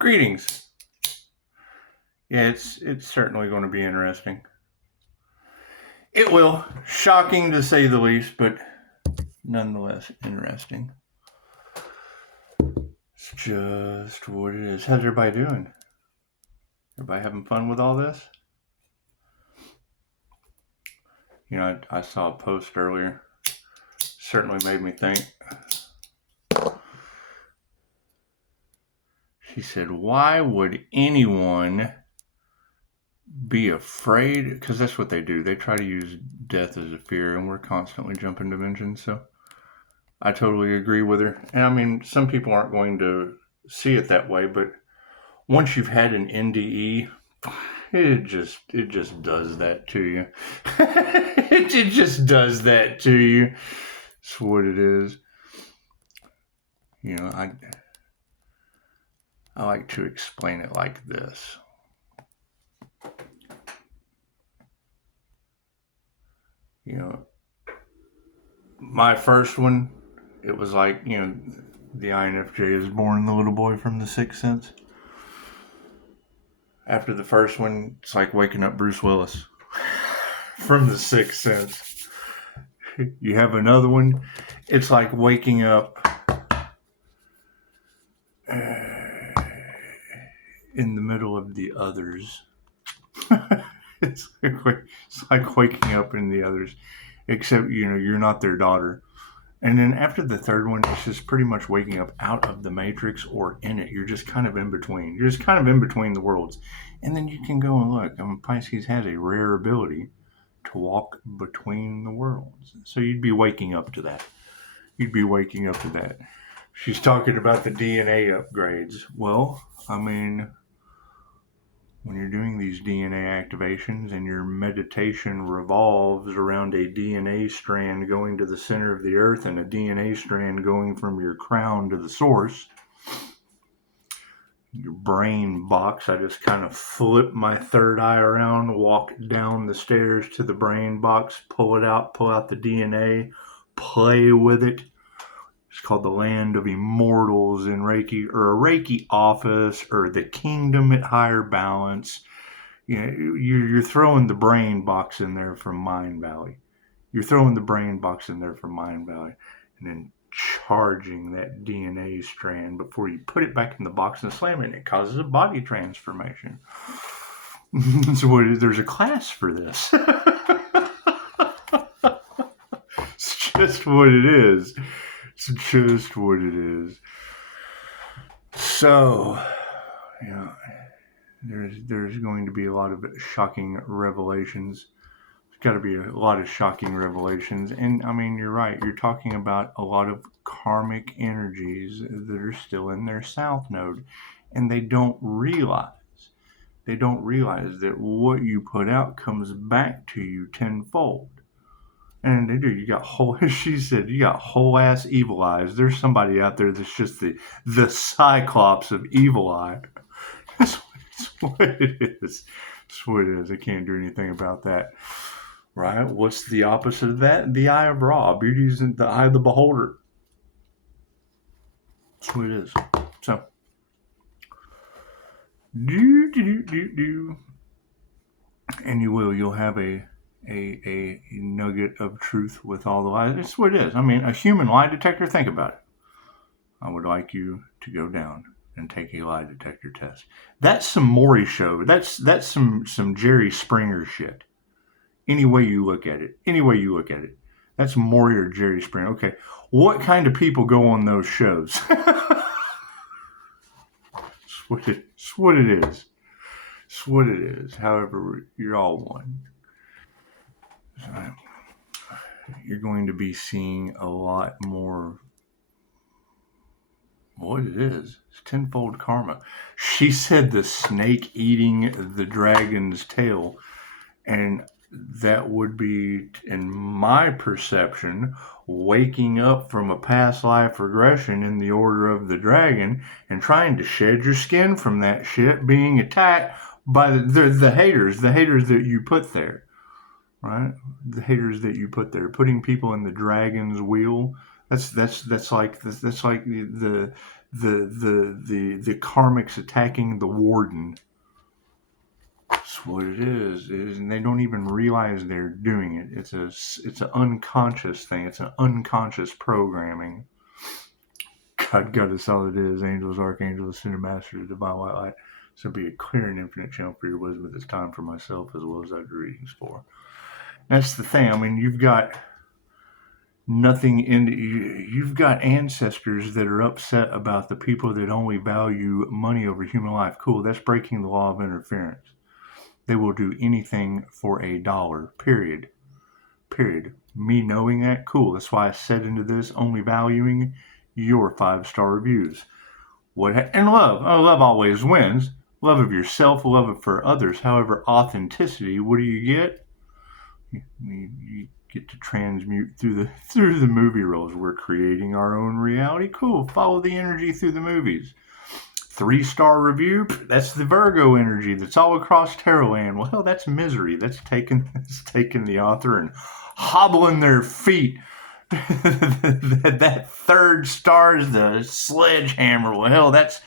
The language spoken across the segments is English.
Greetings. Yeah, it's certainly going to be interesting. It will. Shocking to say the least, but nonetheless interesting. It's just what it is. How's everybody doing? Everybody having fun with all this? You know, I saw a post earlier. Certainly made me think. She said, why would anyone be afraid? Because that's what they do. They try to use death as a fear, and we're constantly jumping dimensions. So I totally agree with her. And I mean, some people aren't going to see it that way, but once you've had an NDE, it just does that to you. It just does that to you. That's what it is. You know, I like to explain it like this. You know, my first one, it was like, you know, the INFJ is born the little boy from the Sixth Sense. After the first one, it's like waking up Bruce Willis from the Sixth Sense. You have another one, it's like waking up in the middle of the others. It's like waking up in the others, except, you know, you're not their daughter. And then after the third one, it's just pretty much waking up out of the matrix or in it. You're just kind of in between. You're just kind of in between the worlds. And then you can go and look. I mean, Pisces has a rare ability to walk between the worlds. So you'd be waking up to that. You'd be waking up to that. She's talking about the DNA upgrades. Well, I mean, when you're doing these DNA activations and your meditation revolves around a DNA strand going to the center of the earth and a DNA strand going from your crown to the source, your brain box, I just kind of flip my third eye around, walk down the stairs to the brain box, pull it out, pull out the DNA, play with it. It's called the Land of Immortals in Reiki, or a Reiki office, or the Kingdom at Higher Balance. You know, you're throwing the brain box in there from Mind Valley. You're throwing the brain box in there from Mind Valley, and then charging that DNA strand before you put it back in the box and slam it, and it causes a body transformation. So there's a class for this. It's just what it is. It's just what it is. So, you know, there's going to be a lot of shocking revelations. There's got to be a lot of shocking revelations. And, I mean, you're right. You're talking about a lot of karmic energies that are still in their south node. And they don't realize that what you put out comes back to you tenfold. And they do. You got she said, you got whole ass evil eyes. There's somebody out there that's just the cyclops of evil eye. That's what it is. That's what it is. I can't do anything about that. Right? What's the opposite of that? The eye of Ra. Beauty is in the eye of the beholder. That's what it is. So, and you'll have a nugget of truth with all the lies. That's what it is. I mean, a human lie detector, think about it. I would like you to go down and take a lie detector test. That's some Maury show. That's some Jerry Springer shit. Any way you look at it. That's Maury or Jerry Springer. Okay. What kind of people go on those shows? It's what it is. It's what it is. However, you're all one. You're going to be seeing a lot more. What it is, it's tenfold karma. She said the snake eating the dragon's tail, and that would be, in my perception, waking up from a past life regression in the order of the dragon and trying to shed your skin from that shit, being attacked by the haters that you put there. Right? The haters that you put there, putting people in the dragon's wheel. That's like the the karmics attacking the warden. That's what it is, and they don't even realize they're doing it. It's an unconscious thing. It's an unconscious programming. God is all it is. Angels, archangels, ascended masters, divine white light. So be a clear and infinite channel for your wisdom at this time for myself as well as other readings for. That's the thing. I mean, you've got nothing in you've got ancestors that are upset about the people that only value money over human life. Cool, that's breaking the law of interference. They will do anything for $1, period. Me knowing that, cool. That's why I said into this, only valuing your 5-star reviews. And love. Oh, love always wins. Love of yourself, love of for others. However, authenticity, what do you get? You get to transmute through the movie roles. We're creating our own reality. Cool. Follow the energy through the movies. 3-star review, that's the Virgo energy that's all across tarot land. Well, hell, that's misery. That's taking the author and hobbling their feet. That 3rd star is the sledgehammer. Well, hell, that's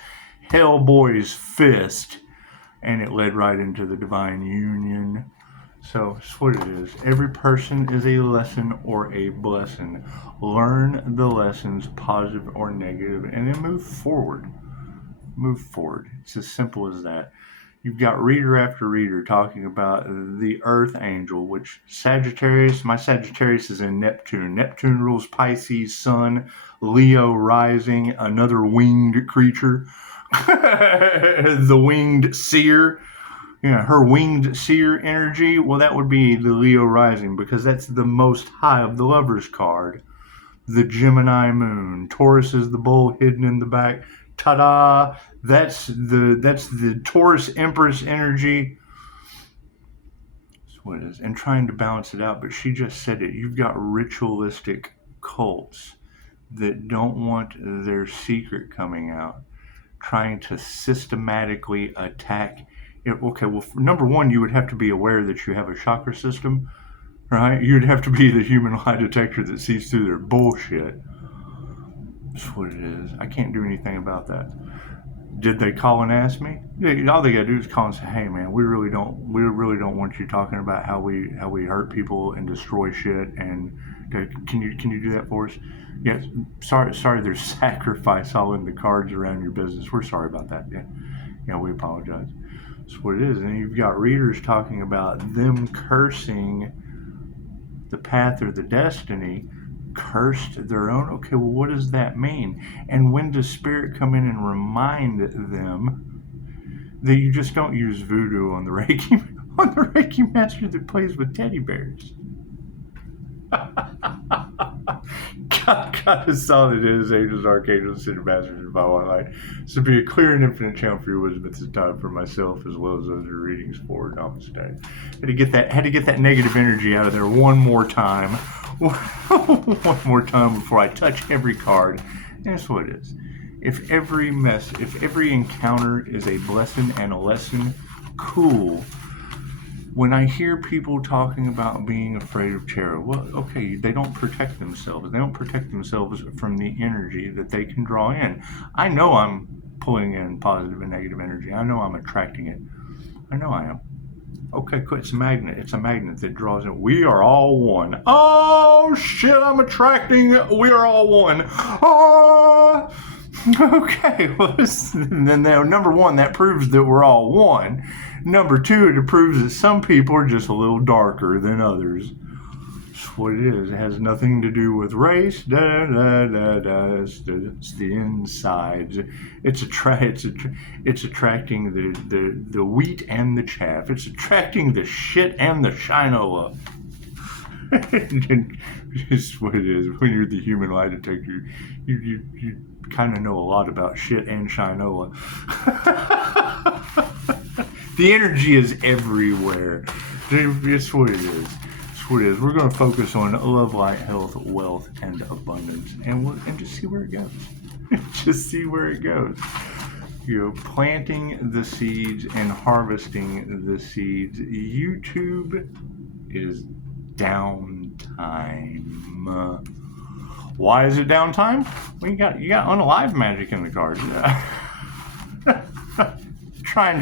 Hellboy's fist. And it led right into the divine union. So that's what it is. Every person is a lesson or a blessing. Learn the lessons, positive or negative, and then move forward. It's as simple as that. You've got reader after reader talking about the Earth Angel, which Sagittarius, my Sagittarius is in Neptune. Neptune rules Pisces, Sun, Leo rising, another winged creature. The winged seer. Her winged seer energy, well, that would be the Leo rising, because that's the most high of the Lovers card. The Gemini moon. Taurus is the bull hidden in the back. Ta-da! That's the Taurus Empress energy. That's what it is. And trying to balance it out, but she just said it. You've got ritualistic cults that don't want their secret coming out, trying to systematically attack it. Okay, well, number one, you would have to be aware that you have a chakra system, right? You'd have to be the human lie detector that sees through their bullshit. That's what it is. I can't do anything about that. Did they call and ask me? Yeah, all they gotta do is call and say, "Hey, man, we really don't want you talking about how we hurt people and destroy shit. And can you do that for us?" Yes. Sorry. There's sacrifice all in the cards around your business. We're sorry about that. Yeah. We apologize. That's what it is. And you've got readers talking about them cursing the path or the destiny. Cursed their own. Okay, well, what does that mean? And when does spirit come in and remind them that you just don't use voodoo on the Reiki master that plays with teddy bears? God is all it is. Angels, archangels, ascended masters, and divine light. So be a clear and infinite channel for your wisdom at this time for myself as well as other readings for Namaste. Had to get that negative energy out of there one more time. One more time before I touch every card. And that's what it is. If every encounter is a blessing and a lesson, cool. When I hear people talking about being afraid of tarot, well, okay, they don't protect themselves. They don't protect themselves from the energy that they can draw in. I know I'm pulling in positive and negative energy. I know I'm attracting it. I know I am. Okay, cool. It's a magnet. It's a magnet that draws in. We are all one. Oh, shit, I'm attracting. We are all one. Oh, okay. Well, then number one, that proves that we're all one. Number two, it proves that some people are just a little darker than others. That's what it is. It has nothing to do with race. It's the insides. It's attracting the wheat and the chaff. It's attracting the shit and the shinola. It's what it is. When you're the human lie detector, you kind of know a lot about shit and shinola. The energy is everywhere. It's what it is. It's what it is. We're going to focus on love, light, health, wealth, and abundance, and just see where it goes. Just see where it goes. Planting the seeds and harvesting the seeds. YouTube is downtime. Why is it downtime? Well, you got unalive magic in the cards. trying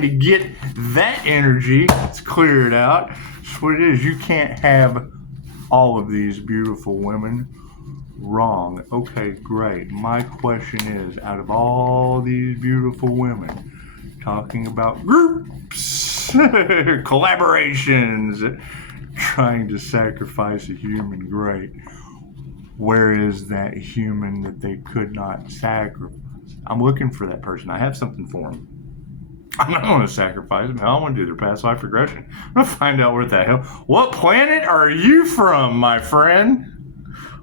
to get that energy. Let's clear it out. That's what it is. You can't have all of these beautiful women. Wrong. Okay, great. My question is, out of all these beautiful women, talking about groups, collaborations, trying to sacrifice a human, great. Where is that human that they could not sacrifice? I'm looking for that person. I have something for them. I'm not going to sacrifice them. Hell, I want to do their past life regression. I'm going to find out where the hell. What planet are you from, my friend?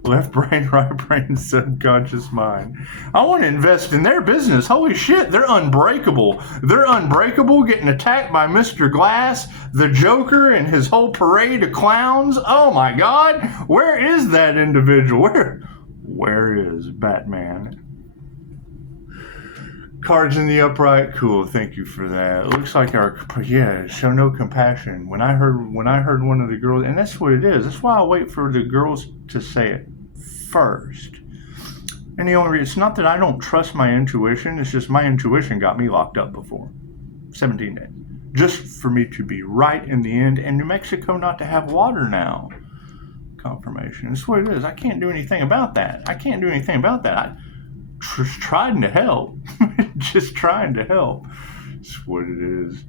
Left brain, right brain, subconscious mind. I want to invest in their business. Holy shit, they're unbreakable. They're unbreakable, getting attacked by Mr. Glass, the Joker, and his whole parade of clowns. Oh my God, where is that individual? Where is Batman? Cards in the upright, cool. Thank you for that. It looks like show no compassion. When I heard one of the girls, and that's what it is. That's why I wait for the girls to say it first. And the only reason, it's not that I don't trust my intuition. It's just my intuition got me locked up before 17 days, just for me to be right in the end. And New Mexico not to have water now. Confirmation. That's what it is. I can't do anything about that. I just trying to help. Just trying to help. It's what it is.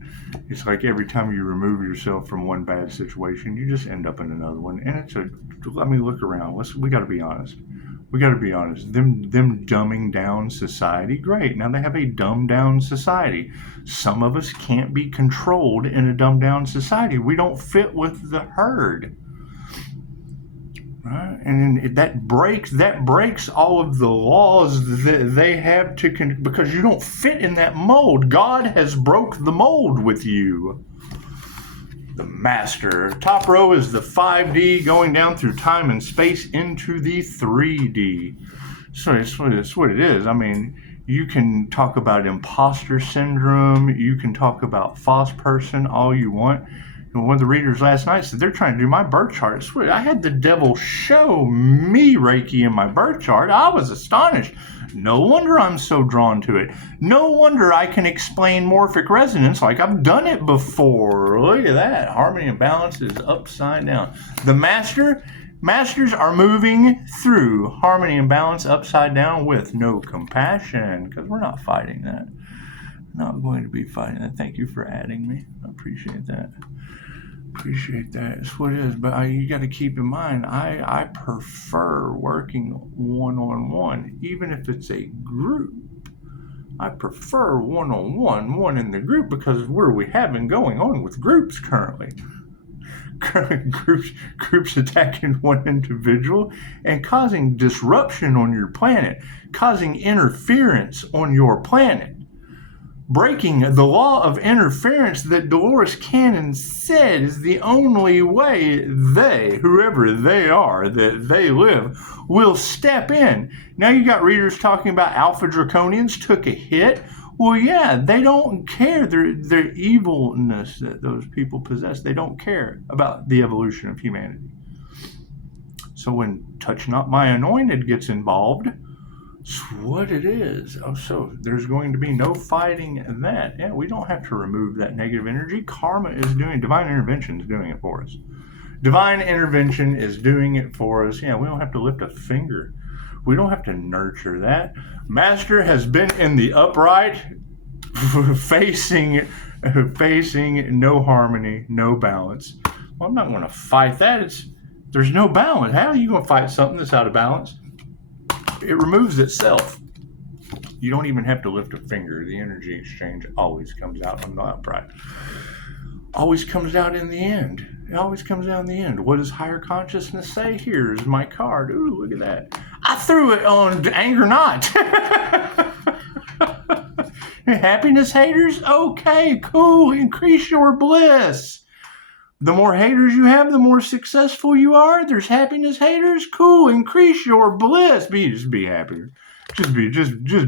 It's like every time you remove yourself from one bad situation, you just end up in another one. And look around. We got to be honest. Them dumbing down society, great. Now they have a dumbed down society. Some of us can't be controlled in a dumbed down society. We don't fit with the herd. Right? And that breaks all of the laws that they have because you don't fit in that mold. God has broke the mold with you. The Master. Top row is the 5D going down through time and space into the 3D. So it's what it is. I mean, you can talk about imposter syndrome. You can talk about false person all you want. One of the readers last night said they're trying to do my birth chart. I had the devil show me Reiki in my birth chart. I was astonished. No wonder I'm so drawn to it. No wonder I can explain morphic resonance like I've done it before. Look at that. Harmony and balance is upside down. The masters are moving through harmony and balance upside down with no compassion, because we're not fighting that. Not going to be fighting that. Thank you for adding me. I appreciate that. It's what it is. But you got to keep in mind, I prefer working one-on-one, even if it's a group. I prefer one-on-one, one in the group, because what are we having going on with groups currently? Groups attacking one individual and causing disruption on your planet, causing interference on your planet. Breaking the law of interference that Dolores Cannon said is the only way whoever they are, that they live, will step in. Now you got readers talking about Alpha Draconians took a hit. Well, yeah, they don't care. Their evilness that those people possess, they don't care about the evolution of humanity. So when Touch Not My Anointed gets involved, it's what it is. Oh, so there's going to be no fighting that. Yeah, we don't have to remove that negative energy. Karma is doing, divine intervention is doing it for us. Divine intervention is doing it for us. Yeah, we don't have to lift a finger. We don't have to nurture that. Master has been in the upright, facing no harmony, no balance. Well, I'm not going to fight that. There's no balance. How are you going to fight something that's out of balance? It removes itself. You don't even have to lift a finger. The energy exchange always comes out on the upright. Always comes out in the end. It always comes out in the end. What does higher consciousness say? Here's my card. Ooh, look at that. I threw it on Anger Not. Happiness haters? Okay, cool. Increase your bliss. The more haters you have, the more successful you are. There's happiness haters. Cool. Increase your bliss. Just be happier. Just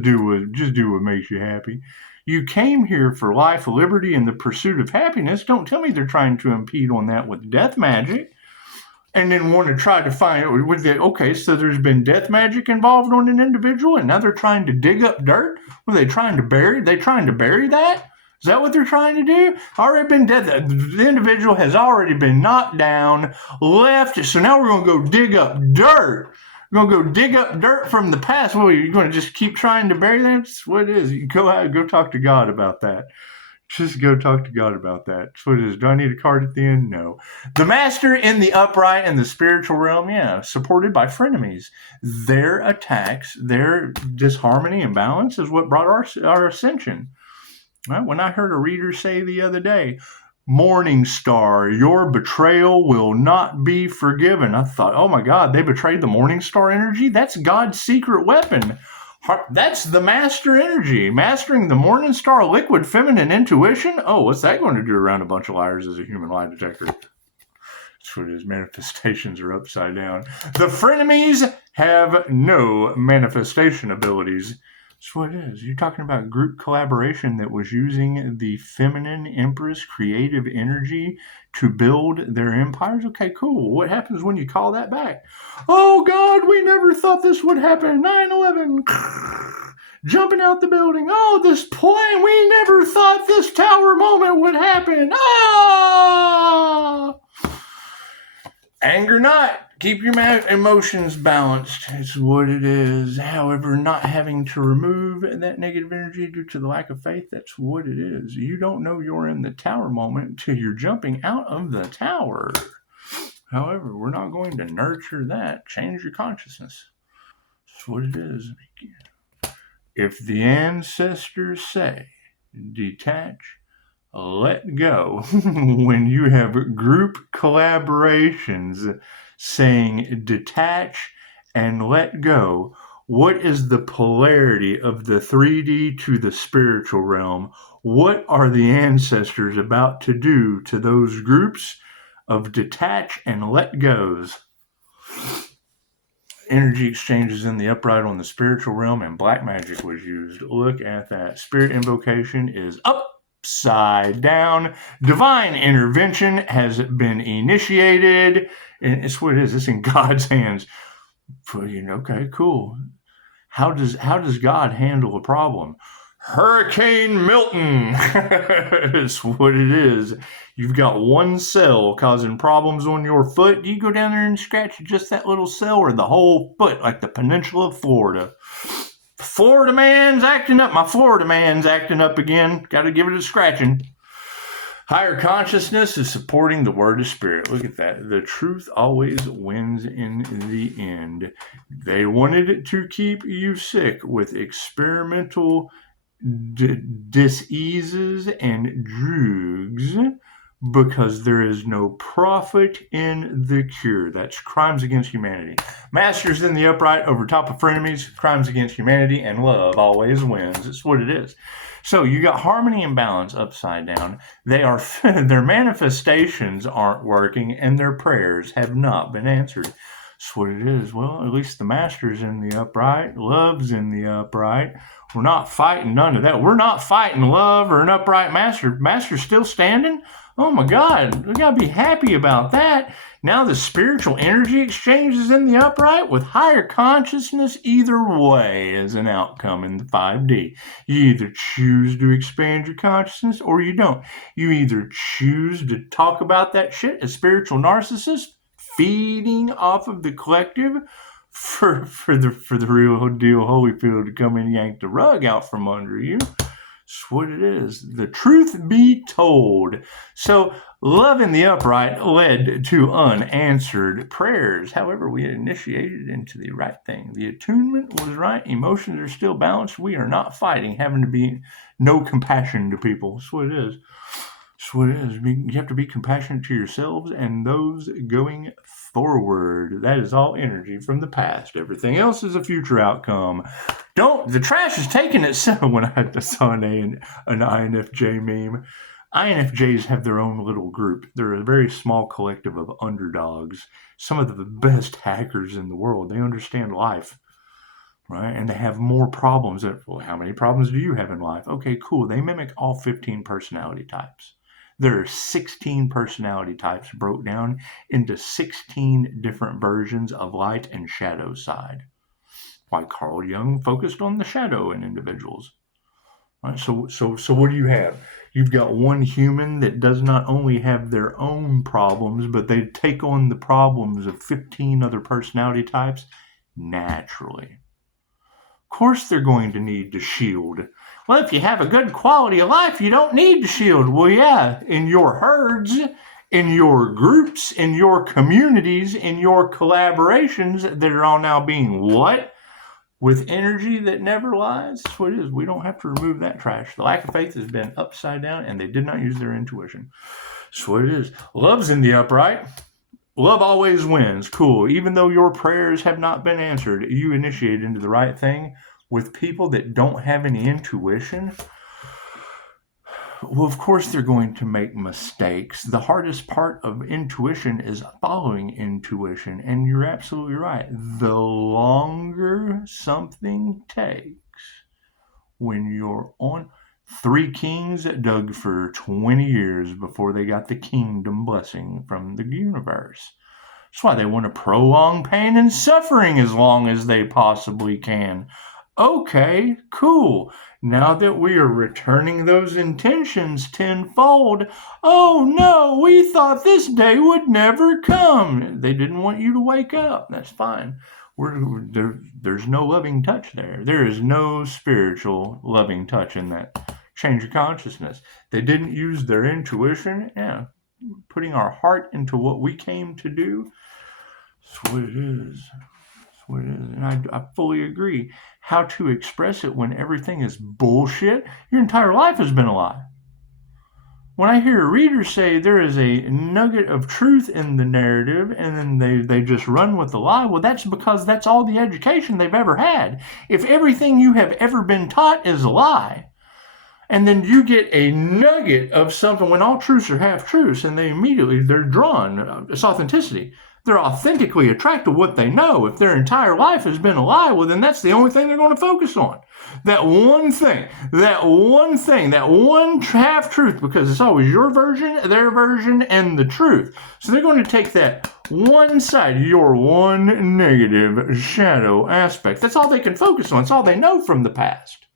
do what makes you happy. You came here for life, liberty, and the pursuit of happiness. Don't tell me they're trying to impede on that with death magic. and then want to try to find, okay, so there's been death magic involved on an individual, and now they're trying to dig up dirt? Were they trying to bury that? Is that what they're trying to do? Already been dead. The individual has already been knocked down, left. So now we're going to go dig up dirt. We're going to go dig up dirt from the past. Well, you're going to just keep trying to bury that? That's what it is. You go out, go talk to God about that. Just go talk to God about that. That's what it is. Do I need a card at the end? No. The master in the upright and the spiritual realm, yeah, supported by frenemies. Their attacks, their disharmony and balance is what brought our ascension. Well, when I heard a reader say the other day, Morning Star, your betrayal will not be forgiven. I thought, oh my God, they betrayed the Morning Star energy? That's God's secret weapon. That's the master energy. Mastering the Morning Star liquid feminine intuition? Oh, what's that going to do around a bunch of liars as a human lie detector? That's what it is. Manifestations are upside down. The frenemies have no manifestation abilities. That's what it is. You're talking about group collaboration that was using the feminine empress creative energy to build their empires. Okay, cool. What happens when you call that back? Oh, God, we never thought this would happen. 9/11. Jumping out the building. Oh, this plane. We never thought this tower moment would happen. Ah! Anger not. Keep your emotions balanced. It's what it is. However, not having to remove that negative energy due to the lack of faith, that's what it is. You don't know you're in the tower moment until you're jumping out of the tower. However, we're not going to nurture that. Change your consciousness. That's what it is. If the ancestors say, detach, let go, when you have group collaborations saying detach and let go, what is the polarity of the 3D to the spiritual realm? What are the ancestors about to do to those groups of detach and let goes? Energy exchanges in the upright on the spiritual realm, and black magic was used. Look at that. Spirit invocation is upside down. Divine intervention has been initiated. And it's what it is. It's in God's hands. Okay, cool. How does God handle a problem? Hurricane Milton. It's what it is. You've got one cell causing problems on your foot. Do you go down there and scratch just that little cell or the whole foot, like the peninsula of Florida? Florida man's acting up. My Florida man's acting up again. Got to give it a scratching. Higher consciousness is supporting the word of spirit. Look at that. The truth always wins in the end. They wanted to keep you sick with experimental diseases and drugs because there is no profit in the cure. That's crimes against humanity. Masters in the upright over top of frenemies, crimes against humanity, and love always wins. It's what it is. So you got harmony and balance upside down. Their manifestations aren't working, and their prayers have not been answered. That's what it is. Well, at least the master's in the upright. Love's in the upright. We're not fighting none of that. We're not fighting love or an upright master. Master's still standing? Oh my God, we got to be happy about that. Now the spiritual energy exchange is in the upright with higher consciousness either way as an outcome in the 5D. You either choose to expand your consciousness or you don't. You either choose to talk about that shit as spiritual narcissist, feeding off of the collective for the real deal Holyfield to come and yank the rug out from under you. That's what it is. The truth be told. So, love in the upright led to unanswered prayers. However, we initiated into the right thing. The attunement was right. Emotions are still balanced. We are not fighting, having to be no compassion to people. That's what it is. That's what it is. You have to be compassionate to yourselves and those going forward. That is all energy from the past. Everything else is a future outcome. The trash is taking it. So when I saw an INFJ meme, INFJs have their own little group. They're a very small collective of underdogs. Some of the best hackers in the world. They understand life, right? And they have more problems. Well, how many problems do you have in life? Okay, cool. They mimic all 15 personality types. There are 16 personality types broke down into 16 different versions of light and shadow side. Why Carl Jung focused on the shadow in individuals. Right, so what do you have? You've got one human that does not only have their own problems, but they take on the problems of 15 other personality types naturally. Of course they're going to need to shield. Well, if you have a good quality of life, you don't need to shield. Well, yeah, in your herds, in your groups, in your communities, in your collaborations that are all now being what? With energy that never lies. That's what it is. We don't have to remove that trash. The lack of faith has been upside down, and they did not use their intuition. That's what it is. Love's in the upright. Love always wins. Cool. Even though your prayers have not been answered, you initiate into the right thing. With people that don't have any intuition, well, of course they're going to make mistakes. The hardest part of intuition is following intuition. And you're absolutely right. The longer something takes when you're on... 3 kings dug for 20 years before they got the kingdom blessing from the universe. That's why they want to prolong pain and suffering as long as they possibly can. Okay, cool. Now that we are returning those intentions tenfold, oh no, we thought this day would never come. They didn't want you to wake up. That's fine. There's no loving touch there. There is no spiritual loving touch in that. Change your consciousness. They didn't use their intuition. Yeah, putting our heart into what we came to do. That's what it is. That's what it is. And I fully agree. How to express it when everything is bullshit? Your entire life has been a lie. When I hear a reader say there is a nugget of truth in the narrative and then they just run with the lie, well, that's because that's all the education they've ever had. If everything you have ever been taught is a lie, and then you get a nugget of something when all truths are half-truths, and they're drawn. It's authenticity. They're authentically attracted to what they know. If their entire life has been a lie, well, then that's the only thing they're going to focus on. That one thing, that one half-truth, because it's always your version, their version, and the truth. So they're going to take that one side, your one negative shadow aspect. That's all they can focus on. It's all they know from the past.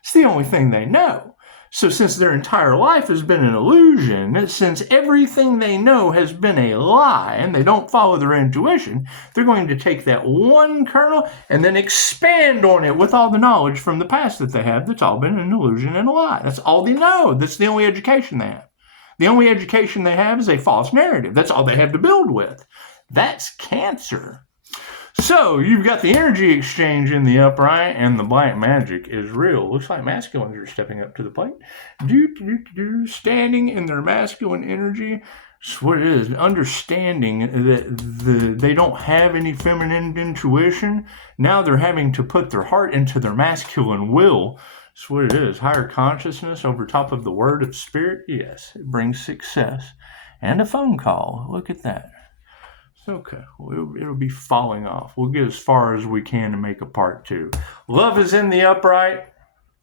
It's the only thing they know. So since their entire life has been an illusion, since everything they know has been a lie, and they don't follow their intuition, they're going to take that one kernel and then expand on it with all the knowledge from the past that they have that's all been an illusion and a lie. That's all they know. That's the only education they have. The only education they have is a false narrative. That's all they have to build with. That's cancer. So, you've got the energy exchange in the upright, and the black magic is real. Looks like masculines are stepping up to the plate. Standing in their masculine energy. That's what it is. Understanding that they don't have any feminine intuition. Now they're having to put their heart into their masculine will. That's what it is. Higher consciousness over top of the word of spirit. Yes, it brings success. And a phone call. Look at that. Okay, well, it'll be falling off. We'll get as far as we can to make a part 2. Love is in the upright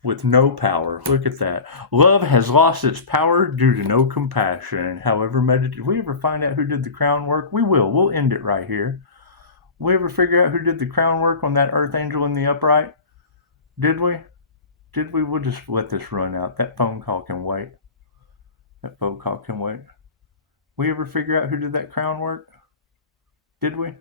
with no power. Look at that. Love has lost its power due to no compassion. However, did we ever find out who did the crown work? We will. We'll end it right here. We ever figure out who did the crown work on that earth angel in the upright? Did we? We'll just let this run out. That phone call can wait. We ever figure out who did that crown work? Did we?